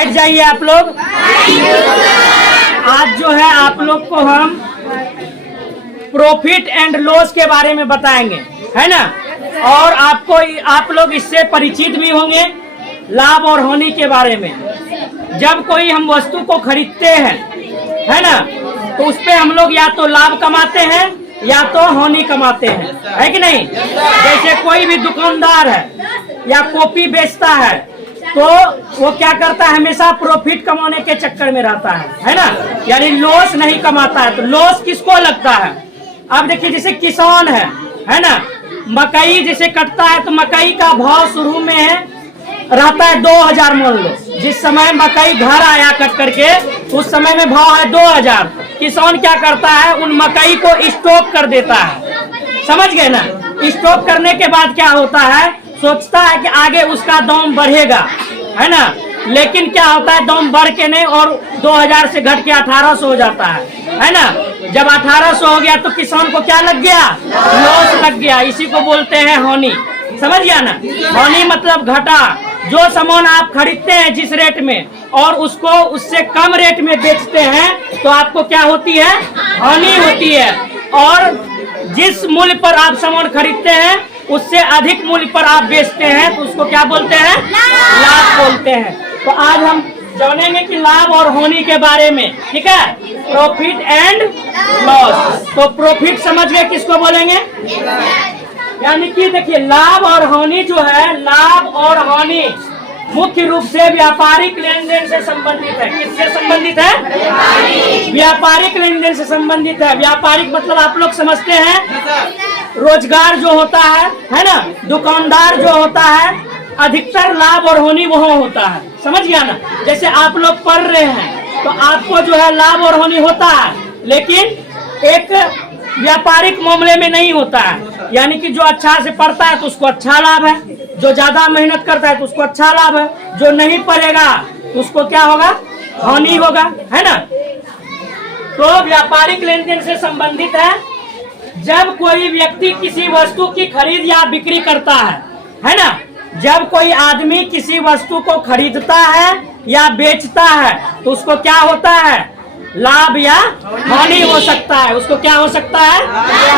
बैठ जाइए आप लोग। आज जो है आप लोग को हम प्रॉफिट एंड लॉस के बारे में बताएंगे, है ना। और आप लोग इससे परिचित भी होंगे, लाभ और हानि के बारे में। जब कोई हम वस्तु को खरीदते हैं, है ना, तो उस पे हम लोग या तो लाभ कमाते हैं या तो हानि कमाते हैं, है कि नहीं। जैसे कोई भी दुकानदार है या कॉपी बेचता है तो वो क्या करता है, हमेशा प्रॉफिट कमाने के चक्कर में रहता है ना, यानी लॉस नहीं कमाता है। तो लॉस किसको लगता है। अब देखिए जैसे किसान है ना, मकई जैसे कटता है तो मकई का भाव शुरू में रहता है 2000 मान लो। जिस समय मकई घर आया कट करके उस समय में भाव है 2000। किसान क्या करता है, उन मकई को स्टॉक कर देता है, समझ गए ना। स्टॉक करने के बाद क्या होता है, सोचता है कि आगे उसका दाम बढ़ेगा, है ना। लेकिन क्या होता है, दाम बढ़ के नहीं और 2000 से घट के 1800 हो जाता है ना। जब 1800 हो गया तो किसान को क्या लग गया, लॉस लग गया। इसी को बोलते हैं हानि, समझ गया ना। हानि मतलब घाटा। जो सामान आप खरीदते हैं जिस रेट में और उसको उससे कम रेट में बेचते हैं तो आपको क्या होती है, हानि होती है। और जिस मूल्य पर आप सामान खरीदते हैं उससे अधिक मूल्य पर आप बेचते हैं तो उसको क्या बोलते हैं, लाभ बोलते हैं। तो आज हम जानेंगे कि लाभ और हानि के बारे में, ठीक है, प्रॉफिट एंड लॉस। तो प्रॉफिट समझ गए किसको बोलेंगे, यानी कि देखिए लाभ और हानि जो है, लाभ और हानि मुख्य रूप से व्यापारिक लेन देन से संबंधित है। किससे संबंधित है, व्यापारिक लेन देन से संबंधित है। व्यापारिक मतलब आप लोग समझते हैं, रोजगार जो होता है ना, दुकानदार जो होता है, अधिकतर लाभ और हानि वहाँ होता है, समझ गया ना। जैसे आप लोग पढ़ रहे हैं तो आपको जो है लाभ और हानि होता है, लेकिन एक व्यापारिक मामले में नहीं होता है। यानी कि जो अच्छा से पढ़ता है तो उसको अच्छा लाभ है, जो ज्यादा मेहनत करता है तो उसको अच्छा लाभ है, जो नहीं पढ़ेगा तो उसको क्या होगा, हानि होगा, है ना। तो व्यापारिक लेन देन से संबंधित है। जब कोई व्यक्ति किसी वस्तु की खरीद या बिक्री करता है ना, जब कोई आदमी किसी वस्तु को खरीदता है या बेचता है तो उसको क्या होता है, लाभ या हानि हो सकता है। उसको क्या हो सकता है,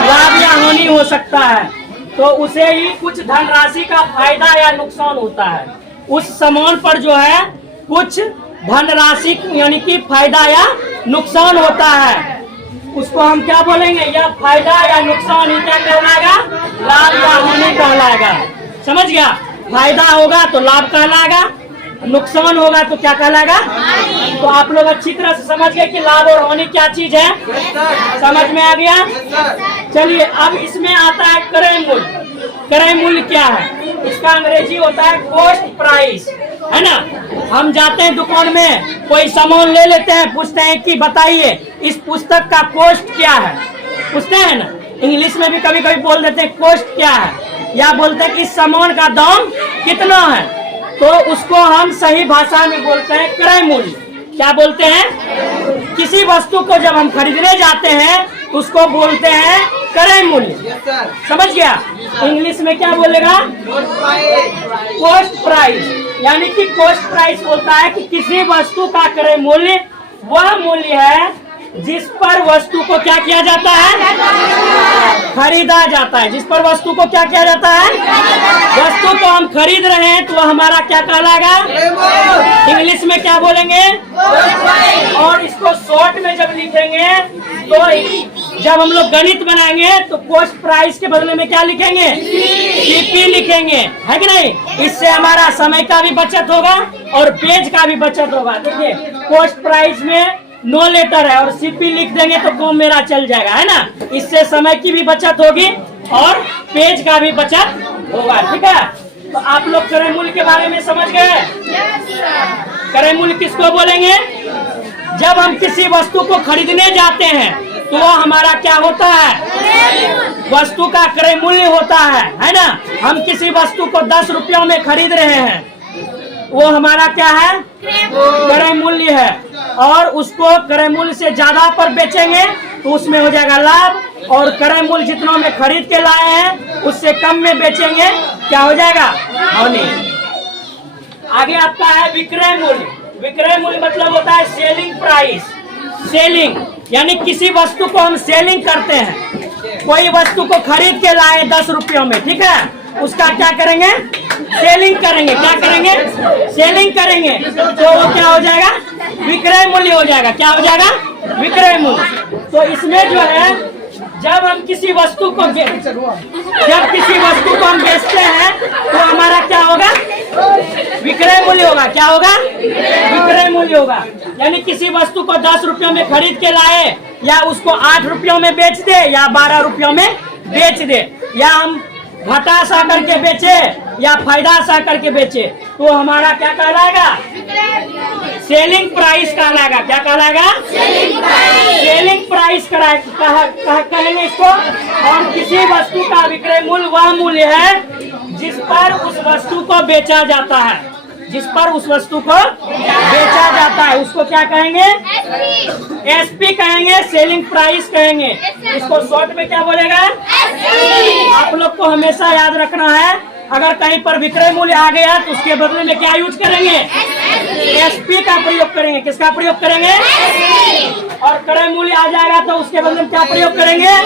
लाभ या हानि हो सकता है। तो उसे ही कुछ धनराशि का फायदा या नुकसान होता है। उस सामान पर जो है कुछ धनराशि यानी कि फायदा या नुकसान होता है, उसको हम क्या बोलेंगे, या फायदा या नुकसान ही क्या कहलाएगा, लाभ या हानि कहलाएगा, समझ गया। फायदा होगा तो लाभ कहलाएगा, नुकसान होगा तो क्या कहलाएगा। तो आप लोग अच्छी तरह से समझ गए कि लाभ और हानि क्या चीज है, समझ में आ गया। चलिए अब इसमें आता है क्रय मूल्य। क्रय मूल्य क्या है, इसका अंग्रेजी होता है कॉस्ट प्राइस, है ना। हम जाते हैं दुकान में, कोई सामान ले लेते हैं, पूछते हैं कि बताइए इस पुस्तक का कॉस्ट क्या है, पूछते हैं ना। इंग्लिश में भी कभी कभी बोल देते हैं कॉस्ट क्या है, या बोलते हैं कि इस सामान का दाम कितना है, तो उसको हम सही भाषा में बोलते हैं क्रय मूल्य। क्या बोलते हैं, किसी वस्तु को जब हम खरीदने जाते हैं उसको बोलते हैं क्रय मूल्य, समझ गया। इंग्लिश में क्या बोलेगा, कॉस्ट प्राइस। यानी कि कॉस्ट प्राइस बोलता है कि किसी वस्तु का क्रय मूल्य वह मूल्य है जिस पर वस्तु को क्या किया जाता है, खरीदा जाता है। जिस पर वस्तु को क्या किया जाता है, वस्तु को हम खरीद रहे हैं तो हमारा क्या कहलाएगा, इंग्लिश में क्या बोलेंगे। और इसको शॉर्ट में जब लिखेंगे तो जब हम लोग गणित बनाएंगे तो कॉस्ट प्राइस के बदले में क्या लिखेंगे, सीपी लिखेंगे, है कि नहीं। इससे हमारा समय का भी बचत होगा और पेज का भी बचत होगा। देखिए कॉस्ट प्राइस में नो लेटर है और सीपी लिख देंगे तो काम मेरा चल जाएगा, है ना। इससे समय की भी बचत होगी और पेज का भी बचत होगा, ठीक है। तो आप लोग क्रय मूल्य के बारे में समझ गए। क्रय मूल्य किसको बोलेंगे, जब हम किसी वस्तु को खरीदने जाते हैं तो वो हमारा क्या होता है, वस्तु का क्रय मूल्य होता है ना। हम किसी वस्तु को 10 रुपयों में खरीद रहे हैं, वो हमारा क्या है, क्रय मूल्य है। और उसको क्रय मूल्य से ज्यादा पर बेचेंगे तो उसमें हो जाएगा लाभ, और क्रय मूल्य जितना में खरीद के लाए हैं उससे कम में बेचेंगे क्या हो जाएगा, हानि। आगे आपका है विक्रय मूल्य। विक्रय मूल्य मतलब होता है सेलिंग प्राइस। सेलिंग यानी किसी वस्तु को हम सेलिंग करते हैं। कोई वस्तु को खरीद के लाए 10 रुपयों में, ठीक है, उसका क्या करेंगे? सेलिंग करेंगे। क्या करेंगे? सेलिंग करेंगे। तो वो क्या हो जाएगा? विक्रय मूल्य हो जाएगा। क्या हो जाएगा? विक्रय मूल्य। तो इसमें जो है जब किसी वस्तु को हम बेचते हैं तो हमारा क्या होगा? विक्रय मूल्य होगा। क्या होगा? विक्रय मूल्य होगा। यानी किसी वस्तु को 10 रुपयों में खरीद के लाए, या उसको 8 रुपयों में बेच दे, या 12 रुपयों में बेच दे, या हम घाटा सा करके बेचे या फायदा सा करके बेचे, तो हमारा क्या कहलाएगा? सेलिंग प्राइस कहलाएगा। क्या कहलाएगा? सेलिंग प्राइस कहेंगे इसको। और किसी वस्तु का विक्रय मूल्य वह मूल्य है जिस पर उस वस्तु को बेचा जाता है। जिस पर उस वस्तु को बेचा जाता है उसको क्या कहेंगे? एसपी कहेंगे, सेलिंग प्राइस कहेंगे। इसको शॉर्ट में क्या बोलेगा? आप लोग को हमेशा याद रखना है, अगर कहीं पर विक्रय मूल्य आ गया तो उसके बदले में क्या यूज करेंगे? एसपी का प्रयोग करेंगे। किसका प्रयोग करेंगे? और क्रय मूल्य आ जाएगा तो उसके बदले में क्या प्रयोग करेंगे?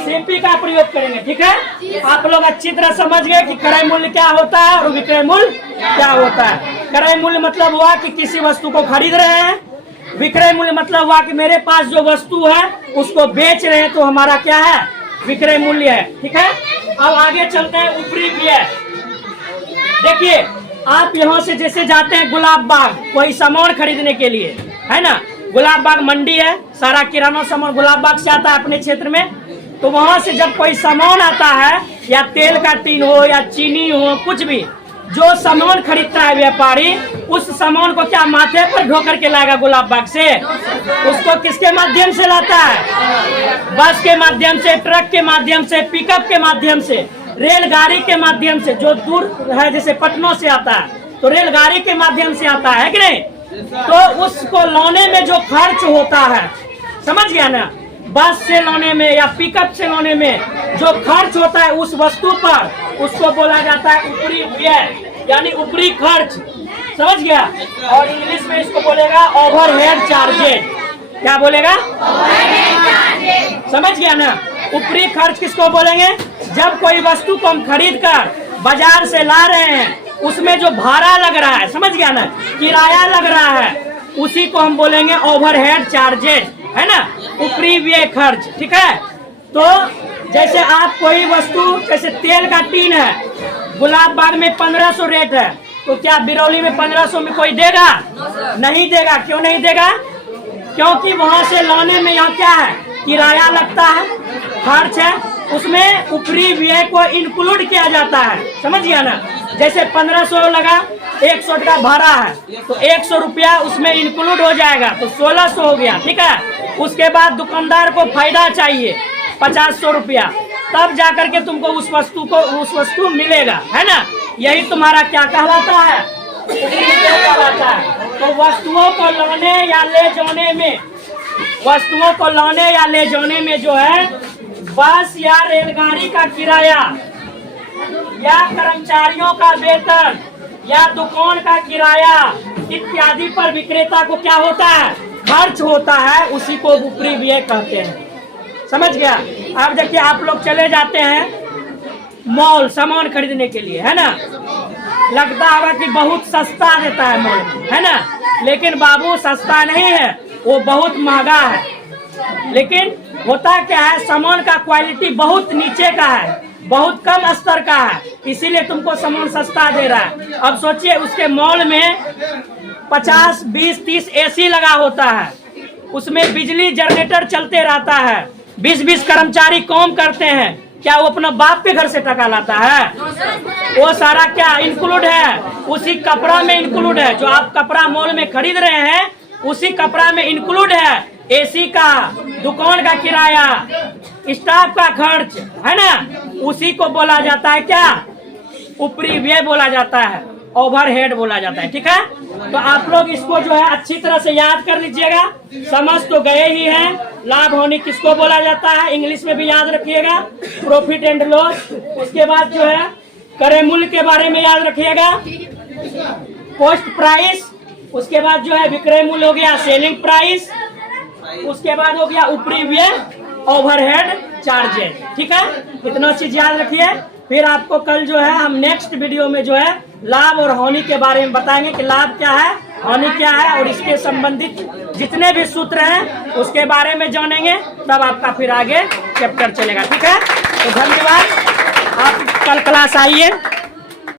सीपी का प्रयोग करेंगे। ठीक है, आप लोग अच्छी तरह समझ गए कि क्रय मूल्य क्या होता है और विक्रय मूल्य क्या होता है। क्रय मूल्य मतलब हुआ कि किसी वस्तु को खरीद रहे हैं, विक्रय मूल्य मतलब हुआ कि मेरे पास जो वस्तु है उसको बेच रहे हैं, तो हमारा क्या है? विक्रय मूल्य है। ठीक है, अब आगे चलते हैं ऊपरी व्यय। देखिए, आप यहाँ से जैसे जाते हैं गुलाब बाग कोई सामान खरीदने के लिए, है ना, गुलाब बाग मंडी है, सारा किराना सामान गुलाब बाग से आता है अपने क्षेत्र में। तो वहां से जब कोई सामान आता है, या तेल का टीन हो या चीनी हो, कुछ भी जो सामान खरीदता है व्यापारी, उस सामान को क्या माथे पर ढो करके लाएगा गुलाब बाग से? उसको किसके माध्यम से लाता है? बस के माध्यम से, ट्रक के माध्यम से, पिकअप के माध्यम से, रेलगाड़ी के माध्यम से। जो दूर है जैसे पटना से आता है तो रेलगाड़ी के माध्यम से आता है कि नहीं? तो उसको लाने में जो खर्च होता है, समझ गया ना, बस से लाने में या पिकअप से लाने में जो खर्च होता है उस वस्तु पर, उसको बोला जाता है ऊपरी व्यय, यानी ऊपरी खर्च। समझ गया? और इंग्लिश में इसको बोलेगा ओवरहेड चार्जेस। क्या बोलेगा? समझ गया ना? ऊपरी खर्च किसको बोलेंगे? जब कोई वस्तु को हम खरीद कर बाजार से ला रहे हैं, उसमें जो भाड़ा लग रहा है, समझ गया ना, किराया लग रहा है, उसी को हम बोलेंगे ओवरहेड चार्जेस, है ना, ऊपरी व्यय खर्च। ठीक है, तो जैसे आप कोई वस्तु, जैसे तेल का टीन है, गुलाब बाग में 1500 रेट है, तो क्या बिरौली में 1500 में कोई देगा? नहीं देगा। क्यों नहीं देगा? क्योंकि वहां से लाने में यहाँ क्या है? किराया लगता है, खर्च है, उसमें ऊपरी व्यय को इंक्लूड किया जाता है। समझ गया ना? जैसे 1500 लगा, 100 का भाड़ा है, तो 100 रुपया उसमें इंक्लूड हो जाएगा, तो 1600 हो गया। ठीक है, उसके बाद दुकानदार को फायदा चाहिए 50 रुपया, तब जाकर के तुमको उस वस्तु मिलेगा, है ना? यही तुम्हारा क्या कहलाता है? कहलाता है। तो वस्तुओं को लाने या ले जाने में, वस्तुओं को लाने या ले जाने में जो है बस या रेलगाड़ी का किराया, या कर्मचारियों का वेतन, या दुकान का किराया इत्यादि पर विक्रेता को क्या होता है? खर्च होता है, उसी को ऊपरी व्यय कहते हैं। समझ गया? अब देखिए, आप लोग चले जाते हैं मॉल सामान खरीदने के लिए, है ना, लगता होगा कि बहुत सस्ता देता है मॉल में, है ना, लेकिन बाबू सस्ता नहीं है, वो बहुत महंगा है। लेकिन होता क्या है, सामान का क्वालिटी बहुत नीचे का है, बहुत कम स्तर का है, इसीलिए तुमको सामान सस्ता दे रहा है। अब सोचिए, उसके मॉल में 50, 20, 30 एसी लगा होता है, उसमें बिजली जनरेटर चलते रहता है, 20-20 कर्मचारी काम करते हैं। क्या वो अपना बाप के घर से टका लाता है? वो सारा क्या इंक्लूड है? उसी कपड़ा में इंक्लूड है। जो आप कपड़ा मॉल में खरीद रहे हैं, उसी कपड़ा में इंक्लूड है एसी का, दुकान का किराया, स्टाफ का खर्च, है ना, उसी को बोला जाता है क्या? ऊपरी व्यय बोला जाता है, ओवरहेड बोला जाता है। ठीक है, तो आप लोग इसको जो है अच्छी तरह से याद कर लीजिएगा। समझ तो गए ही हैं। लाभ हानि किसको बोला जाता है, इंग्लिश में भी याद रखिएगा, प्रॉफिट एंड लॉस। उसके बाद जो है क्रय मूल्य के बारे में याद रखिएगा, कॉस्ट प्राइस, उसके बाद जो है विक्रय मूल्य हो गया सेलिंग प्राइस, उसके बाद हो गया ऊपरी व्यय ओवरहेड चार्जेस। ठीक है, इतना चीज याद रखिए। फिर आपको कल जो है हम नेक्स्ट वीडियो में जो है लाभ और हानि के बारे में बताएंगे कि लाभ क्या है, हानि क्या है, और इसके संबंधित जितने भी सूत्र हैं उसके बारे में जानेंगे, तब आपका फिर आगे चैप्टर चलेगा। ठीक है, तो धन्यवाद, आप कल क्लास आइए।